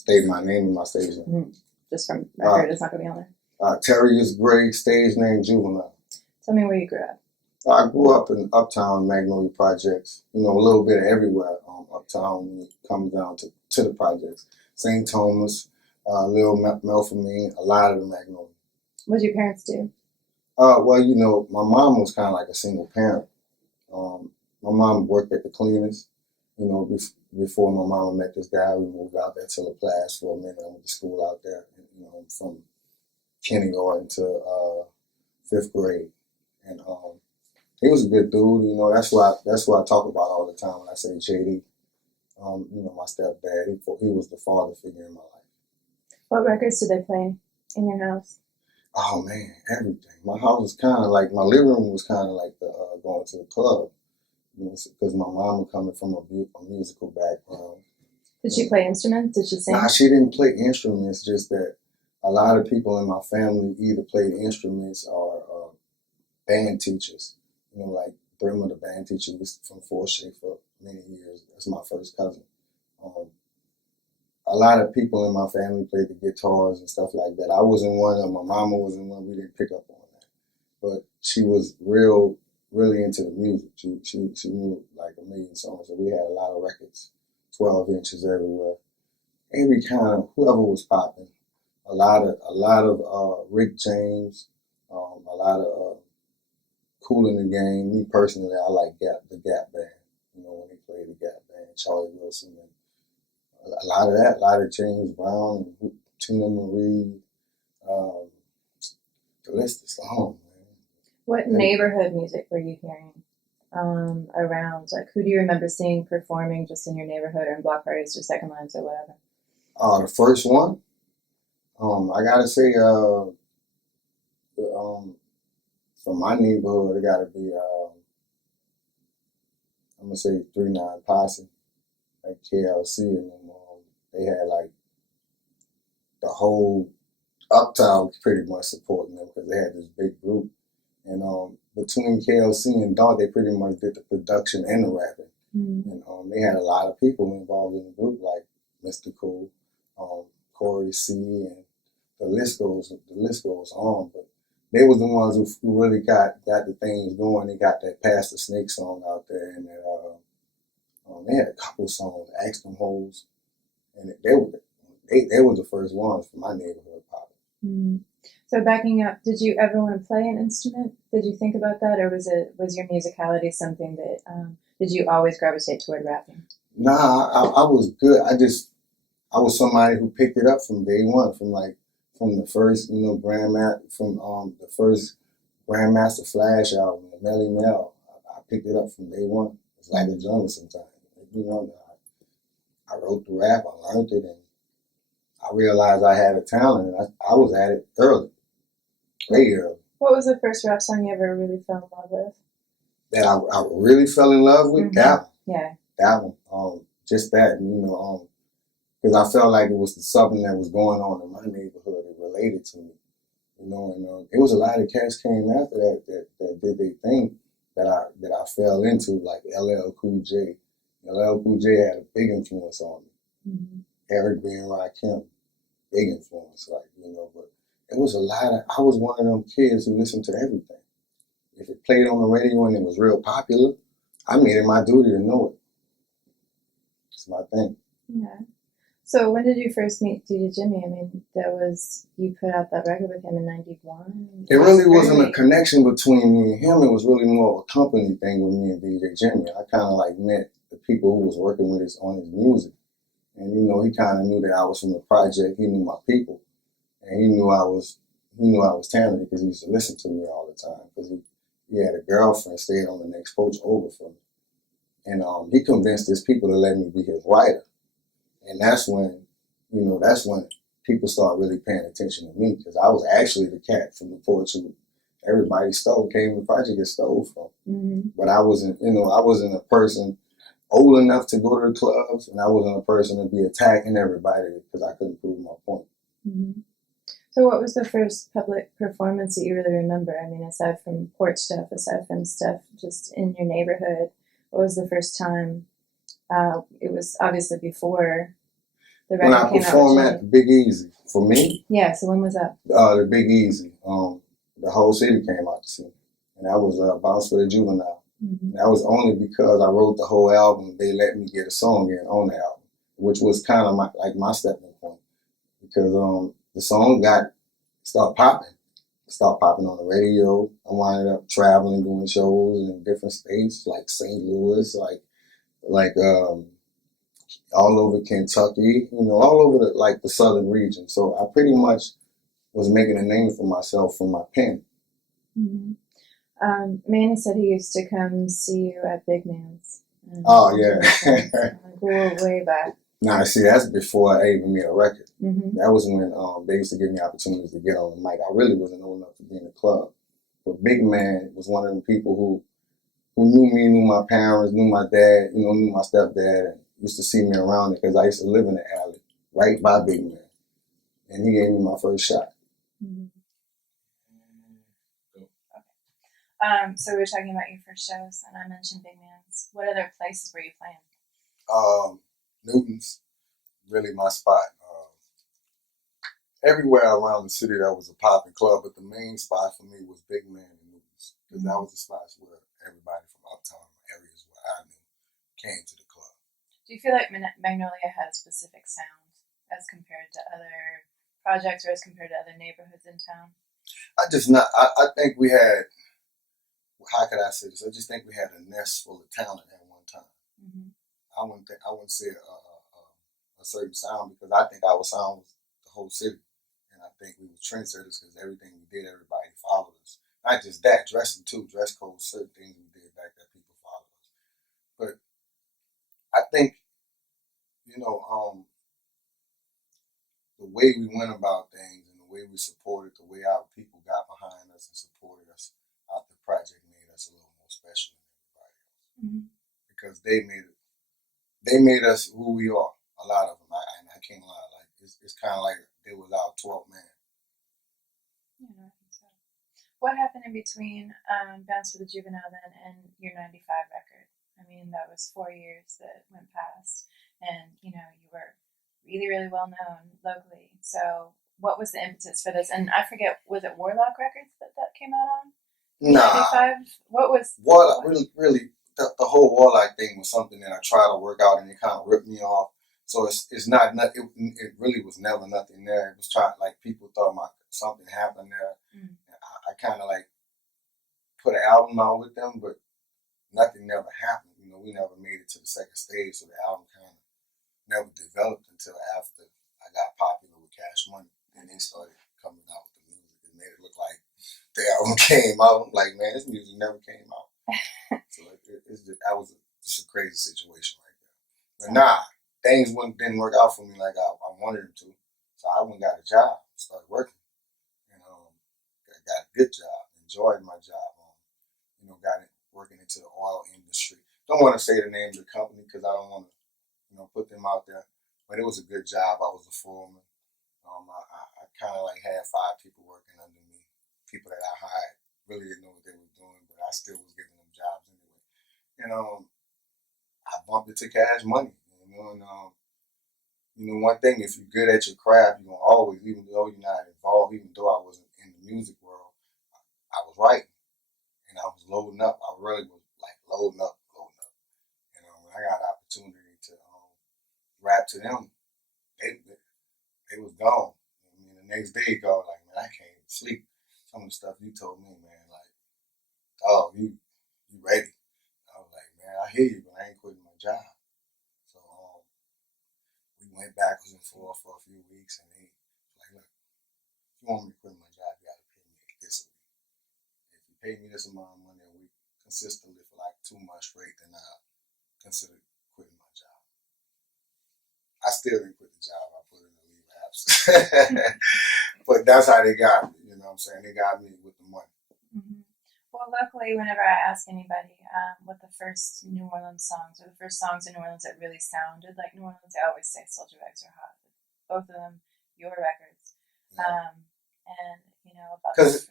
state my name and my stage name. Mm-hmm. Just from record, it's not going to be on there. Terius Gray, stage name Juvenile. Tell me where you grew up. I grew up in Uptown Magnolia Projects. You know, a little bit of everywhere. Uptown when it comes down to the projects. St. Thomas, Little Melfamine, a lot of the Magnolia. What did your parents do? Well, you know, my mom was kind of like a single parent. My mom worked at the cleaners. You know, before my mama met this guy, we moved out there to La Place for a minute. I went to school out there, you know, from kindergarten to 5th grade. And he was a good dude. You know, that's what I talk about all the time when I say JD. You know, my stepdad, he was the father figure in my life. What records did they play in your house? Oh man, everything. My house was kind of like, my living room was kind of like going to the club. You know, because my mom was coming from a musical background. Did she play instruments? Did she sing? Nah, she didn't play instruments, just that a lot of people in my family either played instruments or band teachers. You know, like Birdman, the band teacher, was from Forshey for many years. That's my first cousin. A lot of people in my family played the guitars and stuff like that. I wasn't one of them. My mama wasn't one. We didn't pick up on that. But she was really into the music. She knew like a million songs. So we had a lot of records, 12 inches everywhere. Every kind of, whoever was popping. A lot of Rick James, a lot of Cool in the Game. Me personally, I like the Gap Band. You know, when they played the Gap Band, Charlie Wilson, and a lot of that, a lot of James Brown and Tina Marie. The list is long, man. What neighborhood music were you hearing around? Like, who do you remember seeing performing just in your neighborhood or in block parties or second lines or whatever? The first one, I gotta say, from my neighborhood, it gotta be, I'm gonna say 3-9 Posse, like KLC, and they had like the whole Uptown pretty much supporting them because they had this big group. And between KLC and Dog, they pretty much did the production and the rapping. Mm-hmm. And they had a lot of people involved in the group, like Mr. Cool, Corey C, and the list goes on. But they was the ones who really got the things going. They got that Pass the Snake song out there, and that they had a couple songs, Ask Them Hoes, and they were the first ones from my neighborhood popping. Mm-hmm. So backing up, did you ever want to play an instrument? Did you think about that, or was your musicality something that did you always gravitate toward rapping? Nah, I was good. I was somebody who picked it up from day one, from the first, you know, the first Grandmaster Flash album, the Melly Mel. I picked it up from day one. It's like a jungle sometimes. You know, I wrote the rap, I learned it, and I realized I had a talent, and I was at it early, way early. What was the first rap song you ever really fell in love with? That I really fell in love with? Mm-hmm. That one. Yeah. That one. Just that, you know, because I felt like it was something that was going on in my neighborhood. It related to me, you know, and it was a lot of cats came after that did their thing that I fell into, like LL Cool J. LL Cool J had a big influence on me. Mm-hmm. Eric B. and Rakim, big influence, like, you know, but it was I was one of them kids who listened to everything. If it played on the radio and it was real popular, I made it my duty to know it. It's my thing. Yeah. So when did you first meet DJ Jimmy? I mean, you put out that record with him in 91? It really wasn't a connection between me and him. It was really more of a company thing with me and DJ Jimmy. I kind of like met the people who was working with on his music. And, you know, he kind of knew that I was from the project. He knew my people. And he knew I was talented because he used to listen to me all the time. Because he had a girlfriend stayed on the next coach over from me. And he convinced his people to let me be his writer. And that's when people start really paying attention to me, because I was actually the cat from the porch who everybody came to the project and stole from. Mm-hmm. But I wasn't a person old enough to go to the clubs, and I wasn't a person to be attacking everybody because I couldn't prove my point. Mm-hmm. So what was the first public performance that you really remember? I mean, aside from porch stuff, aside from stuff just in your neighborhood, what was the first time? It was obviously before. The When record I came out performed with at Juve. the Big Easy, for me, Yeah, so when was that? the Big Easy, the whole city came out to see me. And that was Bounce for the Juvenile. Mm-hmm. That was only because I wrote the whole album. They let me get a song in on the album, which was kind of my stepping point. Because the song started popping on the radio. I wound up traveling, doing shows in different states like St. Louis, like all over Kentucky, all over the southern region. So I pretty much was making a name for myself from my pen. Mm-hmm. Mannie said he used to come see you at Big Man's. Oh yeah. Go way back. Nah, see, that's before I even made a record. Mm-hmm. That was when they used to give me opportunities to get on the mic. I really wasn't old enough to be in the club. But Big Man was one of the people who knew me, knew my parents, knew my dad, knew my stepdad, and used to see me around it because I used to live in the alley right by Big Man. And he gave me my first shot. Mm-hmm. So we were talking about your first shows, and I mentioned Big Man's. What other places were you playing? Newton's, really my spot. Everywhere around the city that was a popping club, but the main spot for me was Big Man and Newton's, because that was the spots where everybody from uptown areas where I knew came to the club. Do you feel like Magnolia had a specific sound as compared to other projects or as compared to other neighborhoods in town? I think we had, how could I say this? I just think we had a nest full of talent at one time. Mm-hmm. I wouldn't say a certain sound, because I think our sound was the whole city. And I think we were trendsetters because everything we did, everybody followed us. Not just that, dressing too, dress code, certain things we did back that people followed us. But I think, the way we went about things and the way we supported, the way our people got behind us and supported us out the project made us a little more special than everybody else. Mm-hmm. Because they made us who we are. A lot of them, I can't lie. Like it's kind of like they was our 12th man. Yeah, I think so. What happened in between Bounce for the Juvenile then and your '95 record? I mean, that was 4 years that went past, and you were really, really well known locally. So, what was the impetus for this? And I forget, was it Warlock Records that came out on? Nah. '95. What was Warlock? Really, the whole Warlock thing was something that I tried to work out, and it kind of ripped me off. So it's not. It really was never nothing there. It was people thought something happened there. Mm. I kind of put an album out with them, but nothing never happened. We never made it to the second stage, so the album kind of never developed until after I got popular with Cash Money, and they started coming out with the music. It made it look like the album came out. I'm like, man, this music never came out. So that was just a crazy situation right there. But things didn't work out for me like I wanted them to. So I went and got a job, started working, and got a good job, enjoyed my job. Got it working into the oil industry. Don't want to say the name of the company because I don't want to, put them out there. But it was a good job. I was a foreman. I kind of had 5 people working under me. People that I hired really didn't know what they were doing, but I still was giving them jobs anyway. And I bumped into Cash Money. And one thing, if you're good at your craft, you're gonna always, even though you're not involved, even though I wasn't in the music world, I was writing. And I was loading up. I really was loading up. And when I got an opportunity to rap to them, they was gone. The next day, go man, I can't even sleep. Some of the stuff you told me, man, oh, you ready? I was like, man, I hear you, but I ain't quitting my job. So we went backwards and forth for a few weeks, and they look, if you want me to quit my job, you got to pay me this a week. If you pay me this amount of money a week consistently for 2 months straight, then I'll consider quitting my job. I still didn't quit the job. I put in the leave apps. But that's how they got me. You know what I'm saying? They got me with the money. Mm-hmm. Well, luckily, whenever I ask anybody what the first New Orleans songs or the first songs in New Orleans that really sounded like New Orleans, I always say Solja Rags are hot. Both of them, your records. Yeah. And, about Because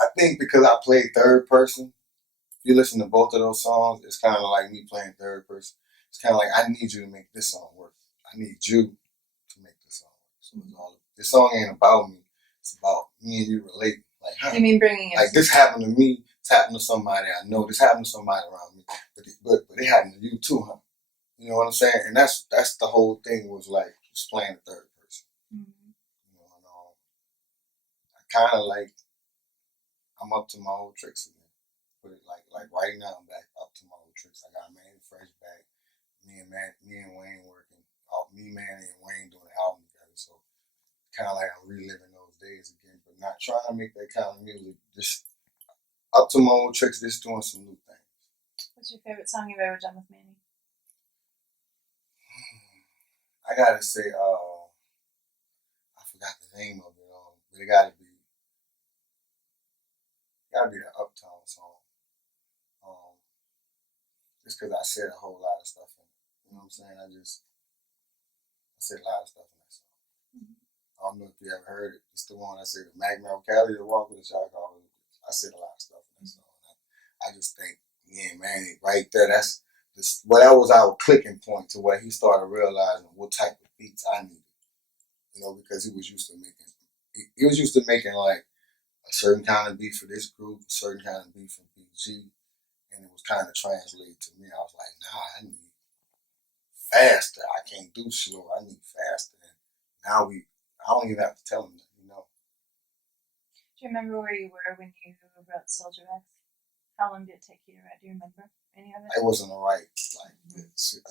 I think because I played third person, if you listen to both of those songs, it's kind of like me playing third person. It's kind of like, I need you to make this song work. I need you So it's all, this song ain't about me. It's about me and you relate. Like, huh? You mean bringing it? Like this happened to me. It's happened to somebody I know. This happened to somebody around me. But it happened to you too, huh? You know what I'm saying? And that's the whole thing was like just playing the third person. Mm-hmm. You know, and I kind of like I'm up to my old tricks again. Put it like right now I'm back up to my old tricks. I got Mannie fresh back. Me and Wayne working. Me, Mannie, and Wayne doing an album together. So kind of like I'm reliving those days again, but not trying to make that kind of music. Just up to my old tricks, just doing some new things. What's your favorite song you've ever done with Mannie? I gotta say, I forgot the name of it, but it gotta be the Uptown song. Just because I said a whole lot of stuff in it. You know what I'm saying? I said a lot of stuff in that song. Mm-hmm. I don't know if you ever heard it. It's the one I said, the Magna Cali, the Walk with the Shot Call. I said a lot of stuff in that song. I just think, yeah, man, right there, that was our clicking point to where he started realizing what type of beats I needed. You know, because he was used to making like a certain kind of beat for this group, a certain kind of beat for BG, and it was kind of translated to me. I was like, nah, I need faster. I can't do slow. I need faster. And now I don't even have to tell him that, you know. Do you remember where you were when you wrote Solja Rags? How long did it take you to write? Do you remember any of it? It wasn't right. Like,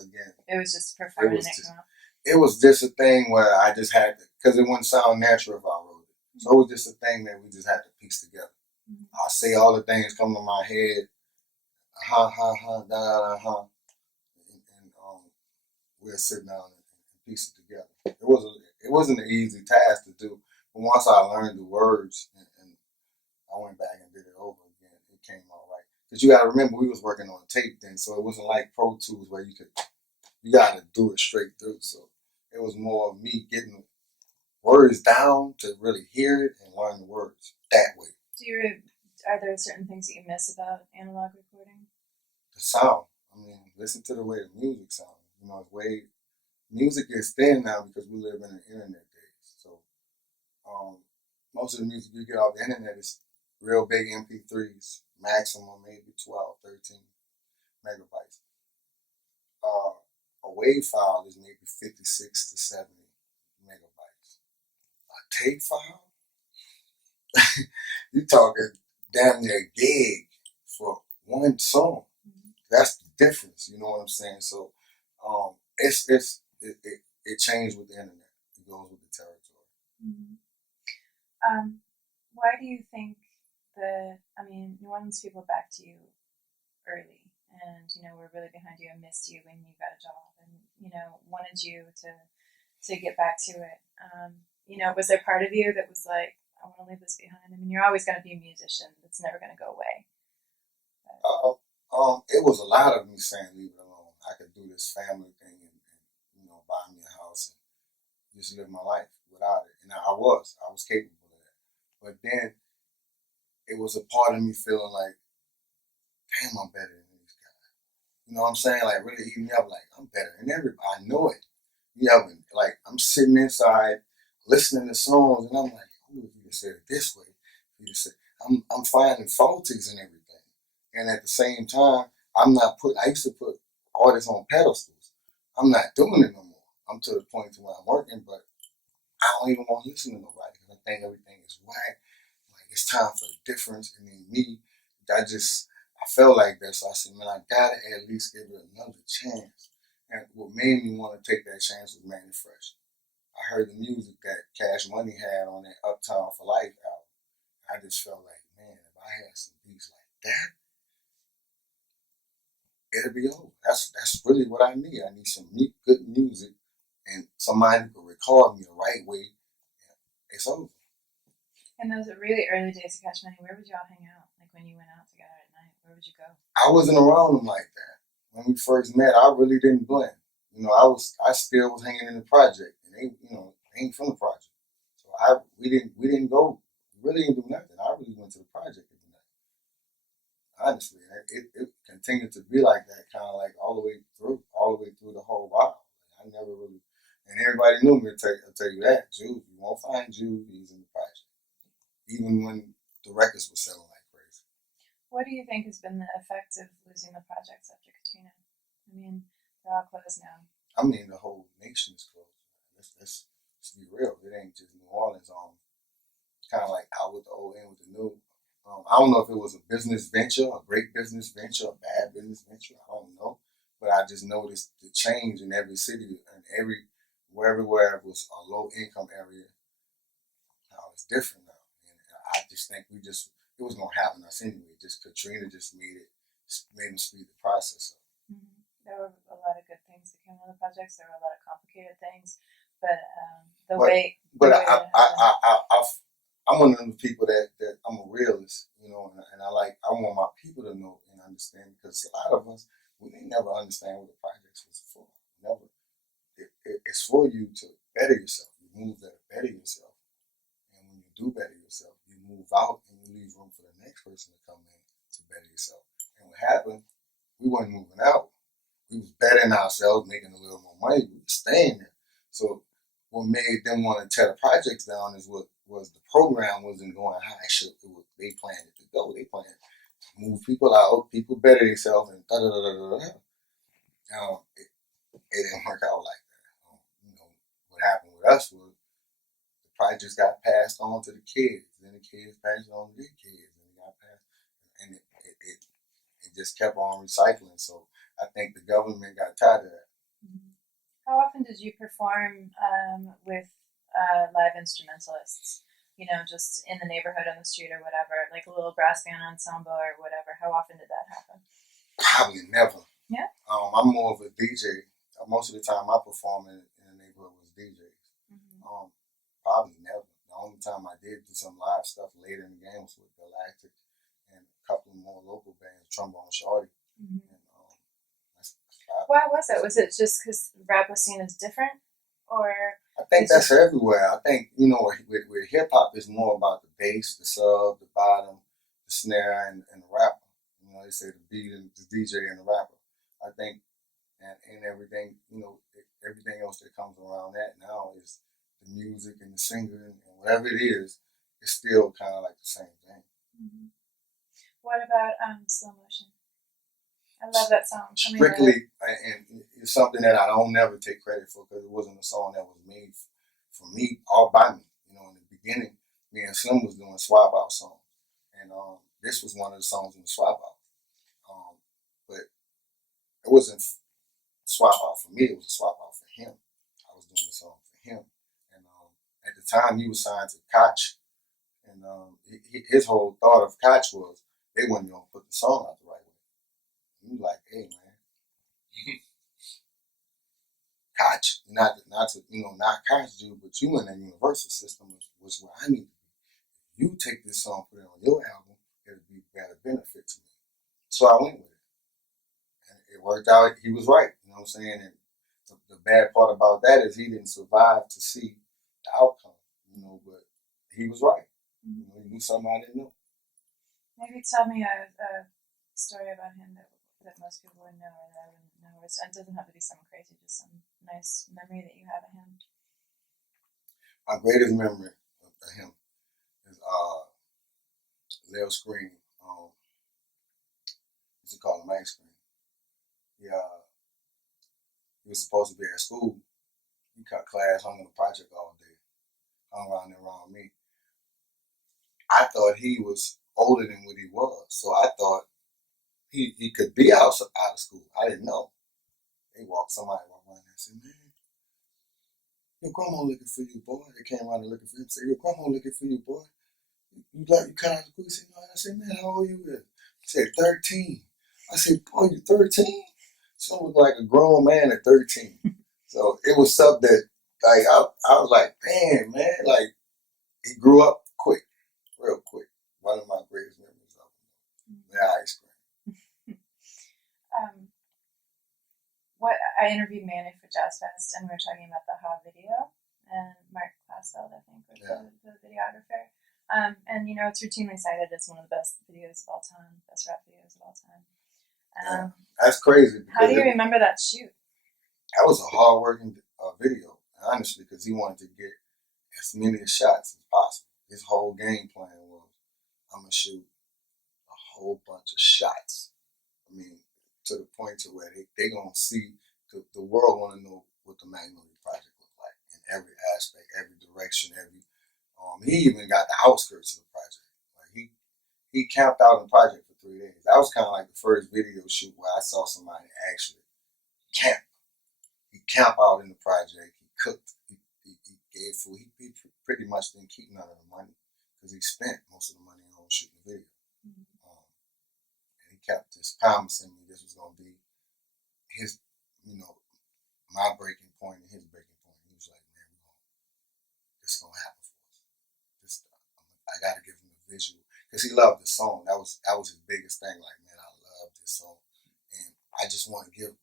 again. It was just perfect when it came out. It was just a thing where I just had to, because it wouldn't sound natural if I wrote it. Mm-hmm. So it was just a thing that we just had to piece together. Mm-hmm. I say all the things come to my head, da da da, and we'll sit down and piece it together. It wasn't an easy task to do, but once I learned the words and I went back and did it over again, it came out right. Because you got to remember, we was working on tape then, so it wasn't like Pro Tools where you got to do it straight through. So it was more of me getting words down to really hear it and learn the words that way. Are there certain things that you miss about analog recording? The sound. I mean, listen to the way the music sounds. You know, music is thin now because we live in the internet days. So most of the music you get off the internet is real big MP3s, maximum maybe 12, 13 megabytes. A WAV file is maybe 56 to 70 megabytes. A tape file? You're talking damn near gig for one song. Mm-hmm. That's the difference, you know what I'm saying? So it changed with the internet. It goes with the territory. Mm-hmm. Why do you think New Orleans people backed you early and, were really behind you and missed you when you got a job and, wanted you to get back to it? Was there part of you that was like, I want to leave this behind? I mean, you're always going to be a musician. That's never going to go away. It was a lot of me saying, leave it alone. I could do this family thing and buy me a house and just live my life without it. And I was capable of that. But then it was a part of me feeling like, damn, I'm better than these guys. You know what I'm saying? Like really eating me up like, I'm better than everybody. I know it. Like I'm sitting inside listening to songs and I'm like, oh, if you just said it this way, you just said, I'm finding faulties and everything. And at the same time, I used to put artists on pedestals. I'm not doing it no more. I'm to the point to where I'm working, but I don't even want to listen to nobody because I think everything is whack. Like it's time for a difference. And then me, I felt like that. So I said, man, I gotta at least give it another chance. And what made me want to take that chance was Mannie Fresh. I heard the music that Cash Money had on that Uptown for Life album. I just felt like, man, if I had some beats like that, it'll be over. That's really what I need. I need some good music and somebody who can record me the right way. It's over. And those are really early days of Cash Money. Where would y'all hang out? Like when you went out together at night, where would you go? I wasn't around them like that. When we first met, I really didn't blend. I still was hanging in the project, and they ain't from the project. So we didn't go. We really didn't do nothing. I really went to the project every night. Honestly, it continued to be like that, kind of like all the way through the whole while. I never really, And everybody knew me. I'll tell you that. Juve, you won't find Juve. He's in the project. Even when the records were selling like crazy. What do you think has been the effect of losing the projects after Katrina? I mean, they're all closed now. I mean, the whole nation is closed. Let's be real. It ain't just New Orleans. Kind of like out with the old, in with the new. I don't know if it was a business venture, a great business venture, a bad business venture. I don't know. But I just noticed the change in every city and everywhere it was a low income area. Now it's different now. And I just think it was going to happen to us anyway. Just Katrina just made them speed the process up. Mm-hmm. There were a lot of good things that came out of the projects. There were a lot of complicated things. But I'm one of those people that I'm a realist, and I want my people to know and understand, because a lot of us, we didn't never understand what the projects was for. Never. It's for you to better yourself. You move there to better yourself. And when you do better yourself, you move out and you leave room for the next person to come in to better yourself. And what happened, we weren't moving out. We was bettering ourselves, making a little more money. We were staying there. So what made them want to tear the projects down is what was the program wasn't going how it should. They planned it to go. They planned to move people out, people better themselves, and da da da da da. It didn't work out like that. What happened with us was the projects got passed on to the kids, then the kids passed it on to their kids, and it got passed, and it just kept on recycling. So I think the government got tired of that. Mm-hmm. How often did you perform with live instrumentalists? Just in the neighborhood, on the street, or whatever, like a little brass band ensemble or whatever. How often did that happen? Probably never. Yeah. I'm more of a DJ. Most of the time, I perform in the neighborhood was DJs. Mm-hmm. Probably never. The only time I did do some live stuff later in the game was with Galactic and a couple more local bands, Trombone Shorty. Mm-hmm. And, why was it? Was it just because rap was seen as different, or? I think that's everywhere. I think with hip hop, it's more about the bass, the sub, the bottom, the snare, and the rapper. They say the beat and the DJ and the rapper. I think, and everything, everything else that comes around that now is the music and the singer and whatever it is, it's still kind of like the same thing. Mm-hmm. What about Slow Motion? I love that song. Strictly, and it's something that I don't never take credit for, because it wasn't a song that was made for me all by me. In the beginning, me and Slim was doing swap out songs, and this was one of the songs in the swap out. But it wasn't swap out for me; it was a swap out for him. I was doing the song for him, and at the time he was signed to Koch, and his whole thought of Koch was they weren't gonna put the song out the right way. He was like, "Hey, man, Koch, not to not Koch you, but you in the Universal system was where I need to be. You take this song, put it on your album, it'll be better benefit to me." So I went with it, and it worked out. He was right, you know what I'm saying. And the bad part about that is he didn't survive to see the outcome, but he was right. Mm-hmm. He knew something I didn't know. Maybe tell me a story about him that most people would know or that I wouldn't know. It doesn't have to be something crazy, just some nice memory that you have of him. My greatest memory of him is Lil Screen. Used to call him Max Screen. He was supposed to be at school. He cut class, hung on the project all day, hung around and around me. I thought he was older than what he was, so I thought he could be out of school. I didn't know. Somebody walked around and said, "Man, your grandma looking for you, boy." They came around and looking for him. Said, "Your grandma looking for you, boy. You cut out of school?" He said, "No." I said, "Man, how old are you?" He said, 13. I said, "Boy, you 13?" So I was like a grown man at 13. So it was something that, like, I was like, "Man, like, he grew up quick, real quick." One of my greatest memories of him. The ice cream. I interviewed Mannie for Jazz Fest, and we were talking about the Ha video, and Mark Glassfeld, I think, was the videographer. And it's routinely cited as one of the best videos of all time, best rap videos of all time. That's crazy. How do you remember that shoot? That was a hard-working video. honestly, because he wanted to get as many shots as possible. His whole game plan was, I'm gonna shoot a whole bunch of shots. I mean, to the point to where they gonna see the world want to know what the Magnolia Project looked like in every aspect, every direction, every. He even got the outskirts of the project. Like he camped out in the project for 3 days. That was kind of like the first video shoot where I saw somebody actually camp. He camped out in the project. He cooked. He gave food. He pretty much didn't keep none of the money because he spent most of the money on shooting the video. And he kept this promising me this was going to be his, my breaking point and his breaking point. He was like, man, this is going to happen for us. I got to give him a visual because he loved the song. That was his biggest thing. Like, man, I love this song, and I just want to give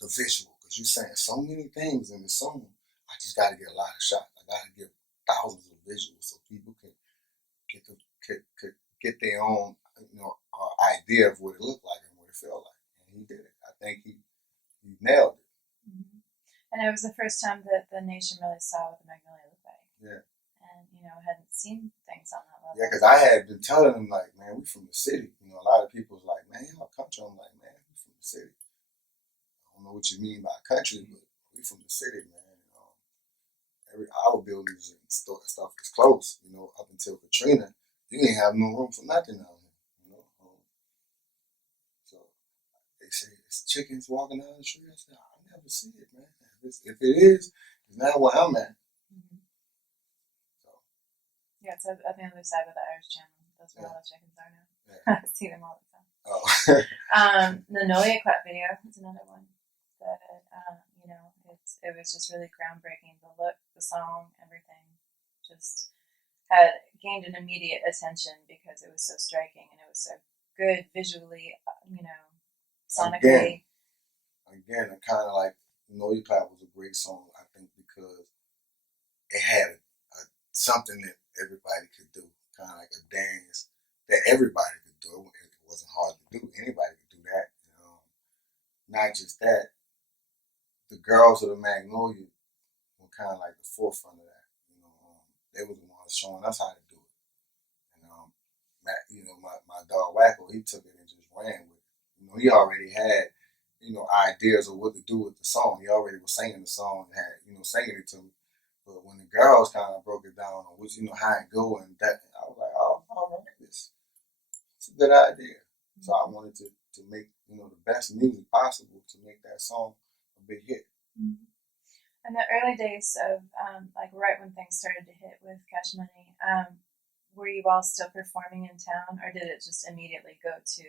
the visual because you're saying so many things in the song. I just got to get a lot of shots. I got to give thousands of visuals so people can get their own idea of what it looked like and what it felt like. And he did it. I think he nailed it. Mm-hmm. And it was the first time that the nation really saw what the Magnolia looked like. Yeah. And hadn't seen things on that level. Yeah, because I had been telling them like, man, we from the city. A lot of people was like, man, y'all country. I'm like, man, we from the city. I don't know what you mean by country, but we from the city, man. Our buildings and stuff is close. Up until Katrina, you didn't have no room for nothing down here. So they say it's chickens walking down the street. I said, I never see it, man. If it is, it's not where I'm at. Mm-hmm. So. Yeah, it's on the other side of the Irish Channel. That's where all the chickens are now. Yeah. I see them all the time. Oh. The Nolia Clap video is another one that it was just really groundbreaking. The look, the song, everything just had gained an immediate attention because it was so striking and it was so good visually, sonically. Again, it kind of like Nolia Clap was a great song, I think, because it had something that everybody could do, kind of like a dance that everybody could do. It wasn't hard to do. Anybody could do that. Not just that. The girls of the Magnolia were kind of like the forefront of that. They were the ones showing us how to do it. And my dog Wacko, he took it and just ran with it. He already had ideas of what to do with the song. He already was singing the song and had singing it to me. But when the girls kind of broke it down on which how it go and that, I was like, oh, all right, it's a good idea. Mm-hmm. So I wanted to make the best music possible to make that song a big hit. Mm-hmm. In the early days of right when things started to hit with Cash Money, were you all still performing in town, or did it just immediately go to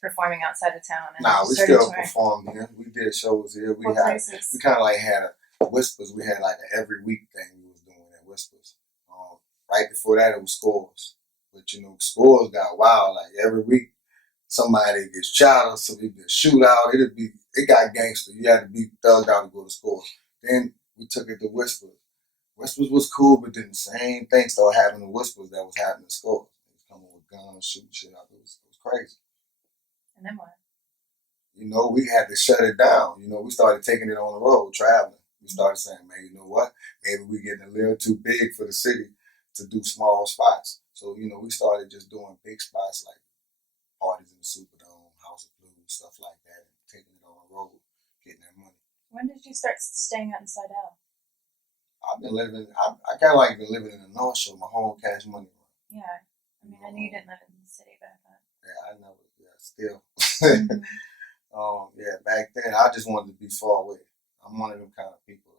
performing outside of town? Nah, we still performed here. We did shows here. We kind of like had a Whispers. We had like an every week thing we was doing at Whispers. Right before that, it was Scores. But Scores got wild. Like every week, somebody gets shot or something, a shootout. It got gangster. You had to be thugged out to go to Scores. Then we took it to Whispers. Whispers was cool, but then the same thing started happening to Whispers that was happening to Scores. It was coming with guns, shooting shit out. It was crazy. And then what? We had to shut it down. We started taking it on the road, traveling. We started saying, man, you know what? Maybe we're getting a little too big for the city to do small spots. So, we started just doing big spots like parties in the Superdome, House of Blues, stuff like that, and taking it on the road, getting that money. When did you start staying out in Slidell? I've been living, I kind of like been living in the North Shore my whole Cash Money run. Yeah. I knew you didn't live in the city, but I thought. Yeah, I never, still. Mm-hmm. Back then, I just wanted to be far away. I'm one of them kind of people.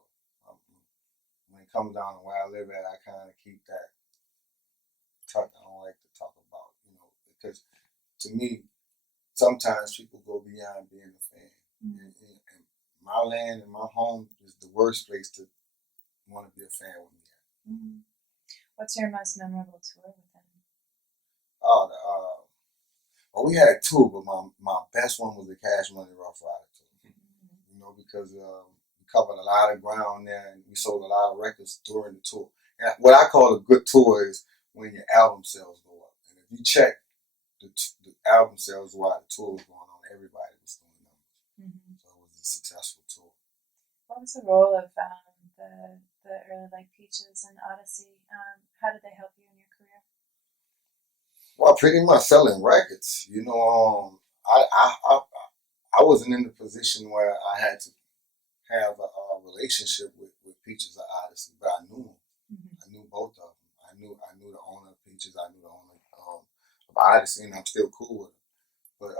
When it comes down to where I live at, I kind of keep that tucked. I don't like to talk about, because to me, sometimes people go beyond being a fan. Mm-hmm. And my land and my home is the worst place to want to be a fan with me at. Mm-hmm. What's your most memorable tour with them? We had two, but my best one was the Cash Money Rough Rider tour. Mm-hmm. Because we covered a lot of ground there and we sold a lot of records during the tour. And what I call a good tour is when your album sales go up. And if you check the album sales while the tour was going on, everybody was doing numbers. Mm-hmm. So it was a successful tour. What was the role of the early like Peaches and Odyssey. How did they help you in your career? Well, pretty much selling records. You know, I wasn't in the position where I had to have a relationship with Peaches or Odyssey, but I knew them. Mm-hmm. I knew both of them. I knew the owner of Peaches. I knew the owner of Odyssey, and I'm still cool with them.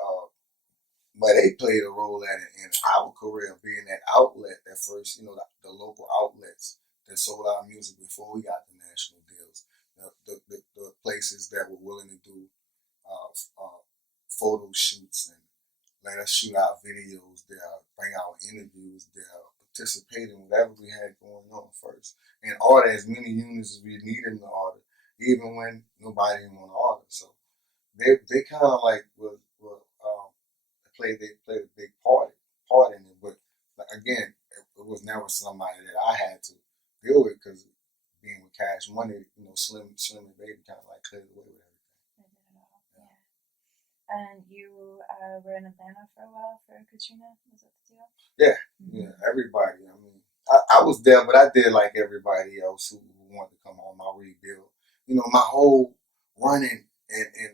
But they played a role in our career, being that outlet, that first, the local outlets that sold our music before we got the national deals. The places that were willing to do photo shoots and let us shoot our videos there, bring our interviews there, participate in whatever we had going on first, and order as many units as we needed to order, even when nobody didn't want to order. So they kind of like played a big part in it. But again, it was never somebody that I had to deal with because being with Cash Money, Slim and Baby kind of like cleared away with everything. They did it all. Yeah. And you were in Atlanta for a while for Katrina. Was that the deal? Yeah, yeah. Everybody. I mean, I was there, but I did like everybody else who wanted to come home. I rebuild. My whole running in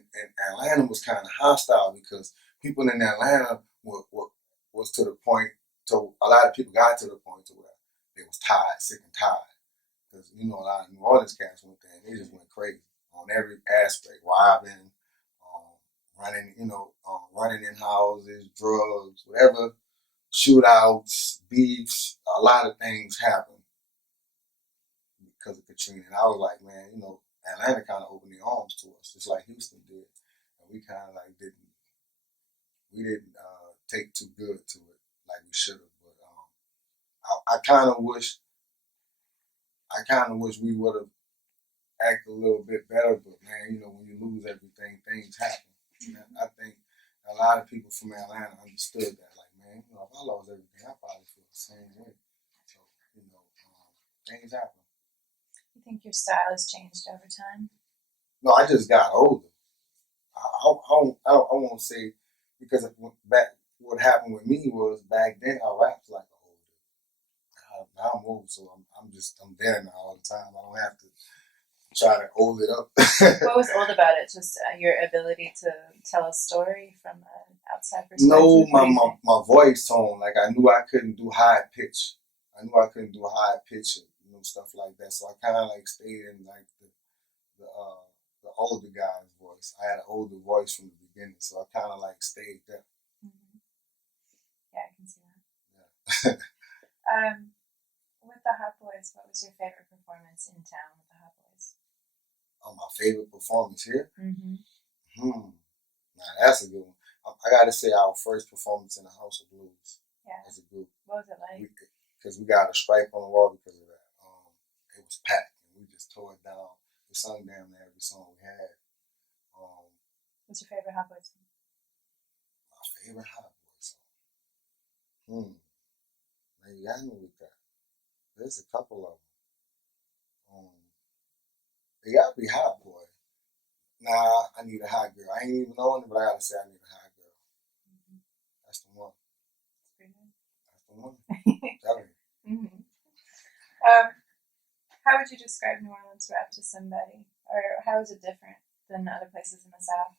Atlanta was kind of hostile because people in Atlanta was to the point. So a lot of people got to the point to where they was tired, sick and tired. Because a lot of New Orleans cats went there and they just went crazy on every aspect, robbing, running in houses, drugs, whatever, shootouts, beefs. A lot of things happened because of Katrina. And I was like, man, Atlanta kind of opened their arms to us, just like Houston did, and we kind of like didn't take too good to it like we should have. But I kind of wish we would have acted a little bit better. But man, when you lose everything, things happen. And I think a lot of people from Atlanta understood that. Like, man, if I lost everything, I probably feel the same way. So things happen. You think your style has changed over time? No, I just got older. I won't say because what happened with me was back then I rapped like an older. Now I'm old, so I'm there now all the time. I don't have to try to hold it up. What was old about it? Just your ability to tell a story from an outside perspective? No, my voice tone. Like I knew I couldn't do high pitch. Stuff like that. So I kind of like stayed in like the older guy's voice. I had an older voice from the beginning, so I kind of like stayed there. Mm-hmm. Yeah, I can see that. Yeah. With the Hot Boys, what was your favorite performance in town with the Hot Boys? My favorite performance here? Mm-hmm. Now that's a good one. I got to say our first performance in the House of Blues as a group. What was it like? Because we got a stripe on the wall because of that. It was packed, and we just tore it down. We sung damn near every song we had. What's your favorite Hot Boys song? My favorite Hot Boys song? Maybe I know with that. There's a couple of them. They gotta be Hot Boy. Nah, I need a hot girl. I ain't even on it, but I gotta say I need a hot girl. Mm-hmm. That's the one. That's pretty good. That's the one. Tell me. Mm-hmm. How would you describe New Orleans rap to somebody? Or how is it different than other places in the South?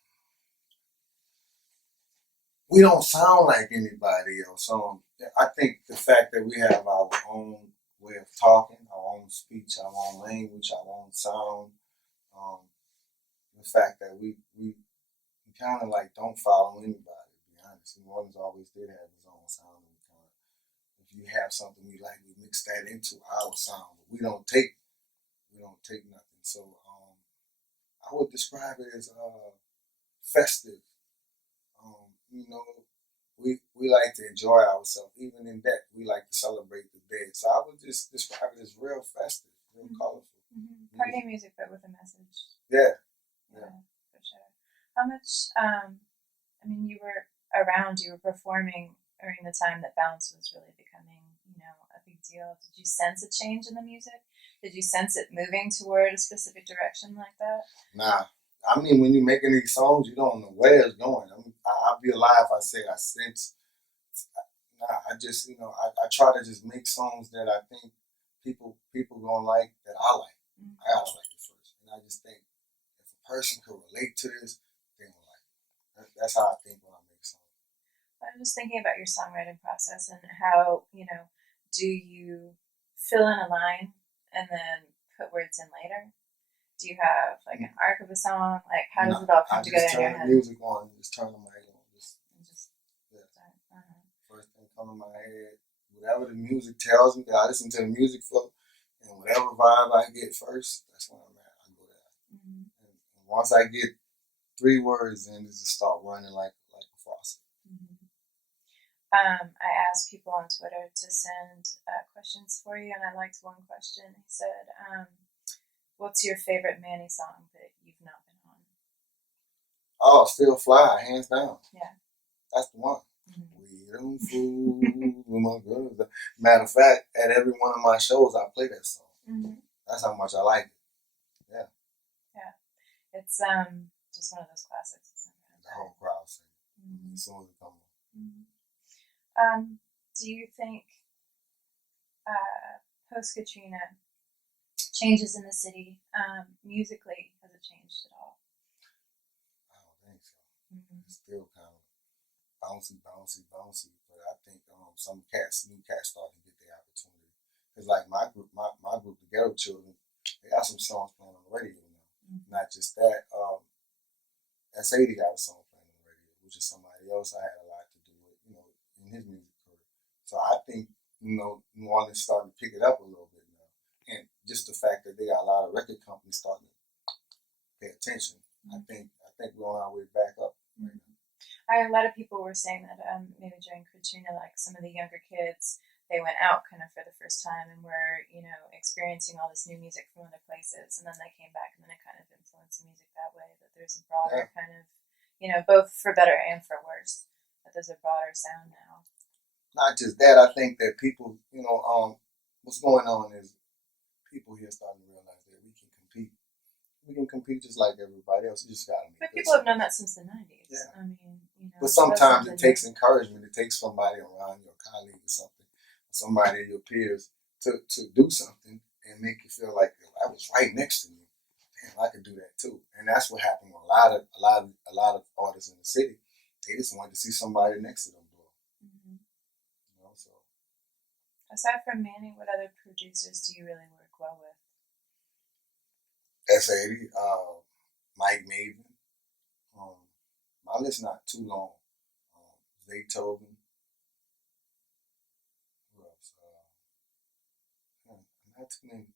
We don't sound like anybody else. I think the fact that we have our own way of talking, our own speech, our own language, our own sound, the fact that we kind of like don't follow anybody, to be honest. New Orleans always did have his own sound. If you have something we like, we mix that into our sound. But we don't take nothing. So I would describe it as festive. We like to enjoy ourselves. Even in that, we like to celebrate the day. So I would just describe it as real festive, real colorful. Mm-hmm. Party music, but with a message. Yeah, for sure. How much? You were around. You were performing during the time that bounce was really becoming, a big deal. Did you sense a change in the music? Did you sense it moving toward a specific direction like that? Nah. When you're making these songs, you don't know where it's going. I'll be a lie if I say I sense. Nah, I just, I try to just make songs that I think people gonna like that I like. I gotta like it first. And I just think if a person could relate to this, they gonna like it. That's how I think when I make songs. I'm just thinking about your songwriting process and how, do you fill in a line and then put words in later? Do you have like an arc of a song? Like how does it all come together in your head? I just turn the music on, just turn the mic on. First thing come to my head, whatever the music tells me, I listen to the music for, and whatever vibe I get first, that's when I'm at. I go there. And once I get 3 words in, it just start running like a faucet. I asked people on Twitter to send questions for you, and I liked one question. He said, what's your favorite Mannie song that you've not been on? Oh, Still Fly, hands down. Yeah. That's the one. We don't fool with my girls. Matter of fact, at every one of my shows, I play that song. That's how much I like it. Yeah. Yeah. It's just one of those classics. The whole crowd singing as soon as it comes on. Do you think post Katrina changes in the city musically, has it changed at all? I don't think so. It's still kind of bouncy. But I think some new cats starting to get their opportunity. Because like my group, the Ghetto Children, they got some songs playing on the radio now. Not just that, S80 got a song playing on the radio, which is somebody else I had a lot to do with, in his music career. So I think, New Orleans starting to pick it up a little bit now. And just the fact that they got a lot of record companies starting to pay attention, I think we're on our way back up right now. A lot of people were saying that maybe during Katrina, like some of the younger kids, they went out kind of for the first time and were, experiencing all this new music from other places, and then they came back and then it kind of influenced the music that way, that there's a broader kind of, both for better and for worse, that there's a broader sound now. Not just that, I think that people, what's going on is people here starting to realize that we can compete. We can compete just like everybody else. You just gotta make. But people have known that since the 90s. Yeah. I mean, But sometimes it takes encouragement. It takes somebody around your colleague or something, somebody of your peers to do something and make you feel like I was right next to me. Damn, I could do that too. And that's what happened with a lot of artists in the city. They just wanted to see somebody next to them do it. So. Aside from Mannie, what other producers do you really work well with? S80, Mike Maven. My list not too long. Beethoven. Who else? Not too many.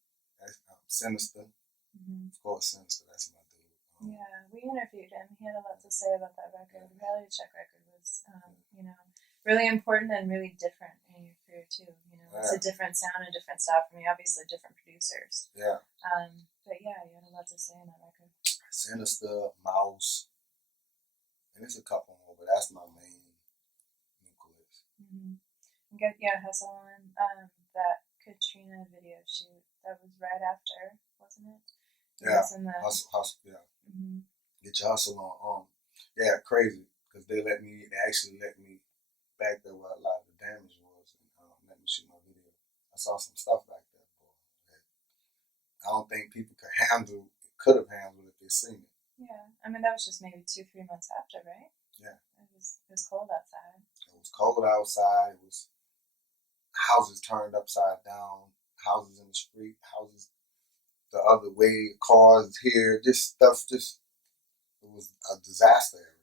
Sinister. Of course, Sinister. That's my dude. Yeah, we interviewed him. He had a lot to say about that record. The Reality Check record was, really important and really different in your career too. It's a different sound, a different style from you. Obviously, different producers. Yeah. But yeah, you had a lot to say on that record. Sinister, Mouse, and there's a couple more, but that's my main nucleus. Hustle on that Katrina video shoot. That was right after, wasn't it? Hustle. Yeah. Get your hustle on. Yeah, crazy because they actually let me back there where a lot of the damage was and let me shoot my video. I saw some stuff back there, boy. I don't think people could have handled if they seen it. Yeah, I mean that was just maybe 2-3 months after, right? Yeah. It was cold outside. It was cold outside. It was houses turned upside down, houses in the street, houses the other way, cars here, just stuff. It was a disaster area.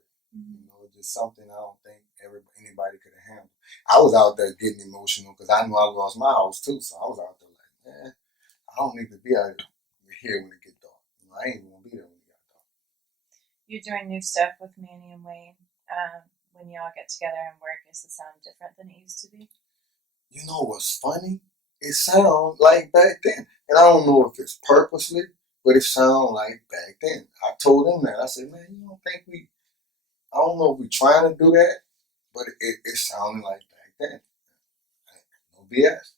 Just something I don't think anybody could have handled. I was out there getting emotional because I knew I lost my house too, so I was out there like, man, I don't need to be out here when it get dark. I ain't even gonna be there when it got dark. You're doing new stuff with Mannie and Wayne. When y'all get together and work, is the sound different than it used to be? You know what's funny? It sounds like back then, and I don't know if it's purposely, but it sounds like back then. I told him that. I said, man, I don't know if we're trying to do that, but it sounded like back then. No BS.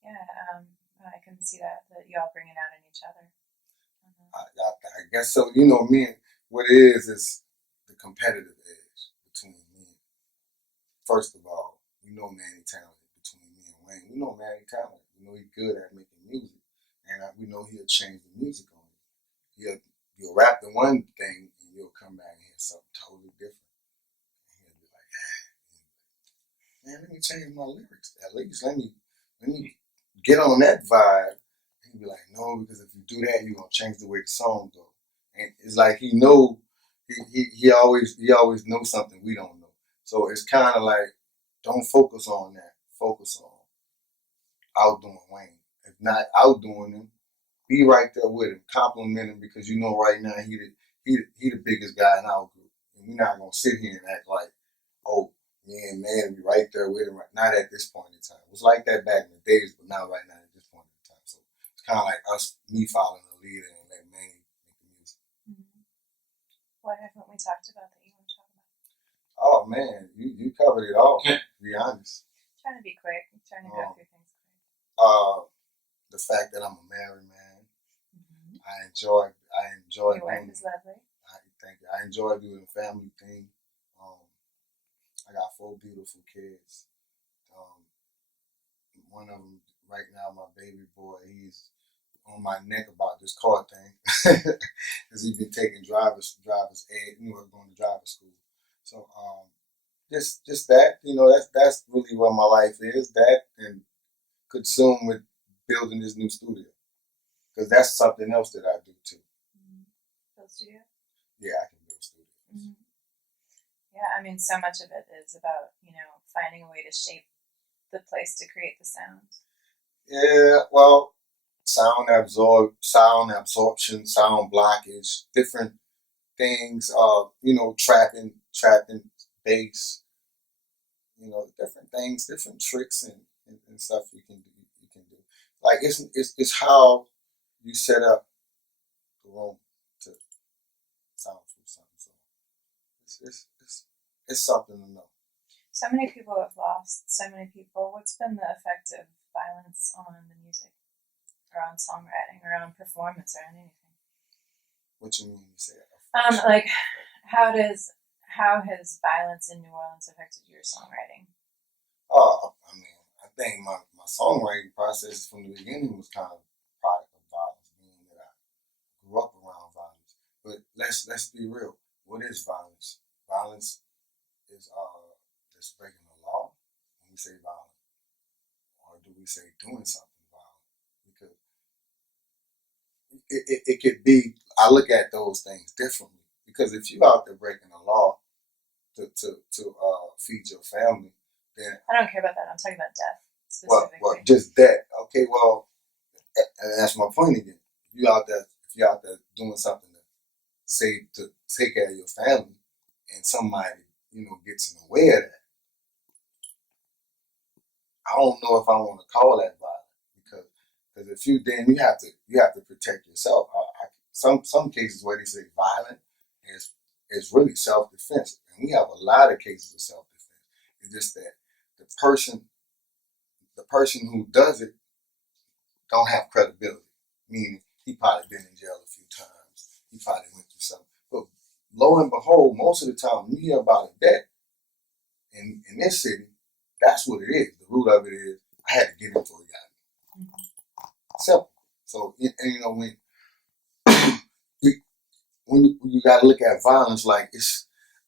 Yeah, I can see that y'all bring it out in each other. I guess so. Me, what it is the competitive edge between me. First of all, Mannie talented between me and Wayne. we know Mannie talented. We know he's good at making music, and we know he'll change the music on you. You'll rap the one thing, and you'll come back and hear something totally different. And he'll be like, man, let me change my lyrics. At least let me get on that vibe. He'd be like, no, because if you do that, you're gonna change the way the song goes. And it's like he always knows something we don't know. So it's kind of like, don't focus on that. Focus on outdoing Wayne. If not outdoing him, be right there with him. Compliment him, because you know right now he the biggest guy in our group, and we're not gonna sit here and act like, oh, man, be right there with him. Not at this point in time. It was like that back in the days, but not right now at this point in time. So it's kind of like me following the leader and let Mannie make the music. Mm-hmm. What haven't we talked about that you want to talk about? Oh man, you covered it all. To be honest. I'm trying to be quick. I'm trying to go through things quick. The fact that I'm a married man. Mm-hmm. I enjoy. Your wife is lovely. Thank you. I enjoy doing the family thing. I got 4 beautiful kids. One of them right now, my baby boy, he's on my neck about this car thing, because he's been taking driver's ed, going to driver's school. So just that, that's really what my life is. That, and consume with building this new studio, because that's something else that I do too. Mm-hmm. Build studio? Yeah, I can build studios. Mm-hmm. Yeah, I mean, so much of it is about, finding a way to shape the place to create the sound. Yeah, well, sound absorption, sound blockage, different things. Trapping bass. Different things, different tricks and stuff you can do. Like it's how you set up the room to sound for something. So it's something to know. So many people have lost so many people. What's been the effect of violence on the music, or on songwriting, or on performance, or on anything? What you mean you say like how has violence in New Orleans affected your songwriting? I mean, I think my songwriting process from the beginning was kind of a product of violence, meaning that I grew up around violence. But let's be real. What is violence? Violence is just breaking the law when we say violent, or do we say doing something violent? Because it could be. I look at those things differently, because if you out there breaking the law to feed your family, then I don't care about that. I'm talking about death specifically. Well, just that. Okay, well, and that's my point again. If you're out there doing something to take care of your family, and somebody gets in the way of that, I don't know if I want to call that violent, because if you have to protect yourself. Some cases where they say violent is really self defense, and we have a lot of cases of self defense. It's just that the person who does it don't have credibility, meaning he probably been in jail a few times. He probably went through something. But lo and behold, most of the time when you hear about a death in this city, that's what it is. The root of it is, I had to get him before he got me. Mm-hmm. Simple. So, when you got to look at violence, like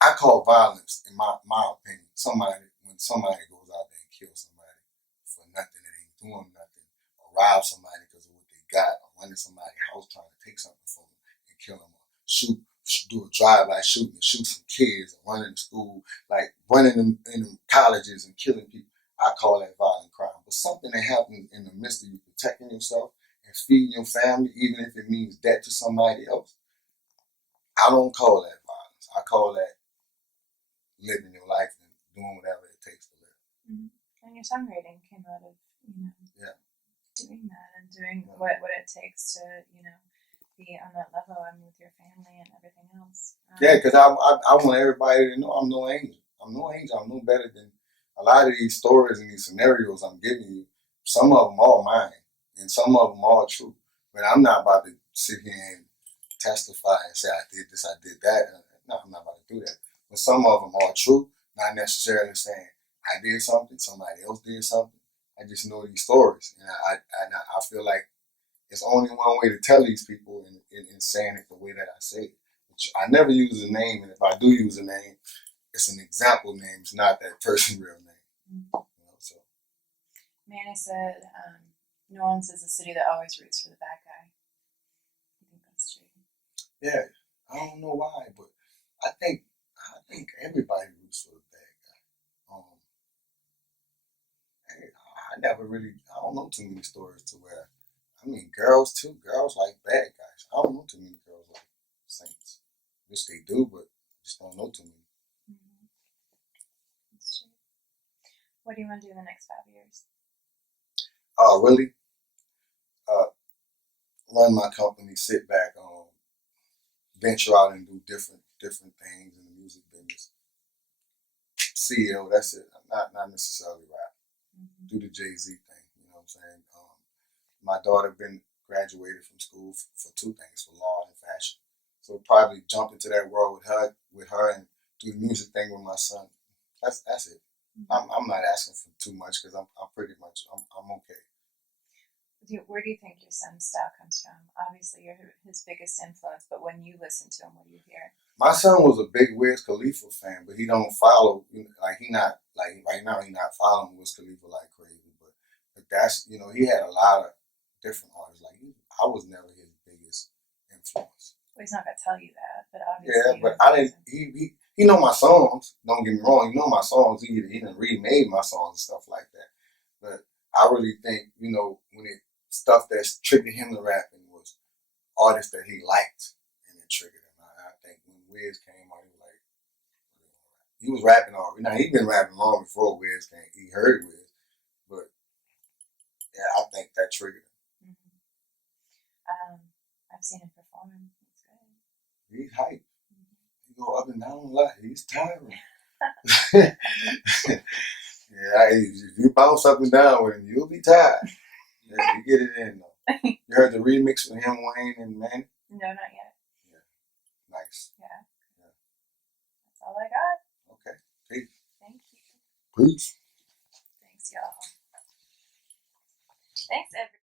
I call violence, in my opinion, when somebody goes out there and kills somebody for nothing, that ain't doing nothing, or rob somebody because of what they got, or run in somebody's house trying to take something from them and kill them, or do a drive-by shooting and shoot some kids, or running to school, like running in colleges and killing people. I call that violent crime. But something that happens in the midst of you protecting yourself and feeding your family, even if it means death to somebody else, I don't call that violence. I call that living your life and doing whatever it takes to live. Mm-hmm. And your songwriting came out of doing that, and doing what it takes to be on that level, and with your family and everything else. Because I want everybody to know I'm no angel. I'm no better than a lot of these stories and these scenarios I'm giving you. Some of them are mine, and some of them are true. But I'm not about to sit here and testify and say I did this, I did that. No, I'm not about to do that. But some of them are true, not necessarily saying I did something, somebody else did something. I just know these stories, and I feel like it's only one way to tell these people in saying it the way that I say it. I never use a name, and if I do use a name, it's an example name. It's not that person's real name. Mm-hmm. You know, so. Mannie said, New Orleans is a city that always roots for the bad guy. I think that's true. Yeah, I don't know why, but I think everybody roots for the bad guy. I never really, I don't know too many stories to where, I mean, girls too. Girls like bad guys. I don't know too many girls like saints. Wish they do, but just don't know too many. Mm-hmm. That's true. What do you want to do in the next 5 years? Really? Run my company, sit back, venture out and do different things in the music business. CEO, that's it. Not necessarily rap. Mm-hmm. Do the Jay-Z thing, you know what I'm saying? My daughter been graduated from school for two things, for law and fashion. So probably jump into that world with her and do the music thing with my son. That's it. Mm-hmm. I'm not asking for too much because I'm pretty much I'm okay. Where do you think your son's style comes from? Obviously, you're his biggest influence, but when you listen to him, what do you hear? My son was a big Wiz Khalifa fan, but he don't follow, like he not, like right now he not following Wiz Khalifa like crazy, but that's, he had a lot of different artists. Like I was never his biggest influence. Well, he's not gonna tell you that, but obviously. Yeah, but I didn't. He know my songs. Don't get me wrong. He know my songs. He done remade my songs and stuff like that. But I really think when it stuff that's triggered him to rapping was artists that he liked, and it triggered him. I think when Wiz came out, he was rapping already. Now he'd been rapping long before Wiz came. He heard Wiz, but yeah, I think that triggered him. Mm-hmm. I've seen him perform. It's good. He's hype. Mm-hmm. He go up and down a lot. He's tiring. Yeah, if you bounce up and down with him, you'll be tired. Yeah, you get it in though. You heard the remix with him, Wayne, and Mannie? No, not yet. Yeah, nice. Yeah. That's all I got. Okay, peace. Thank you. Peace. Thanks, y'all. Thanks, everyone.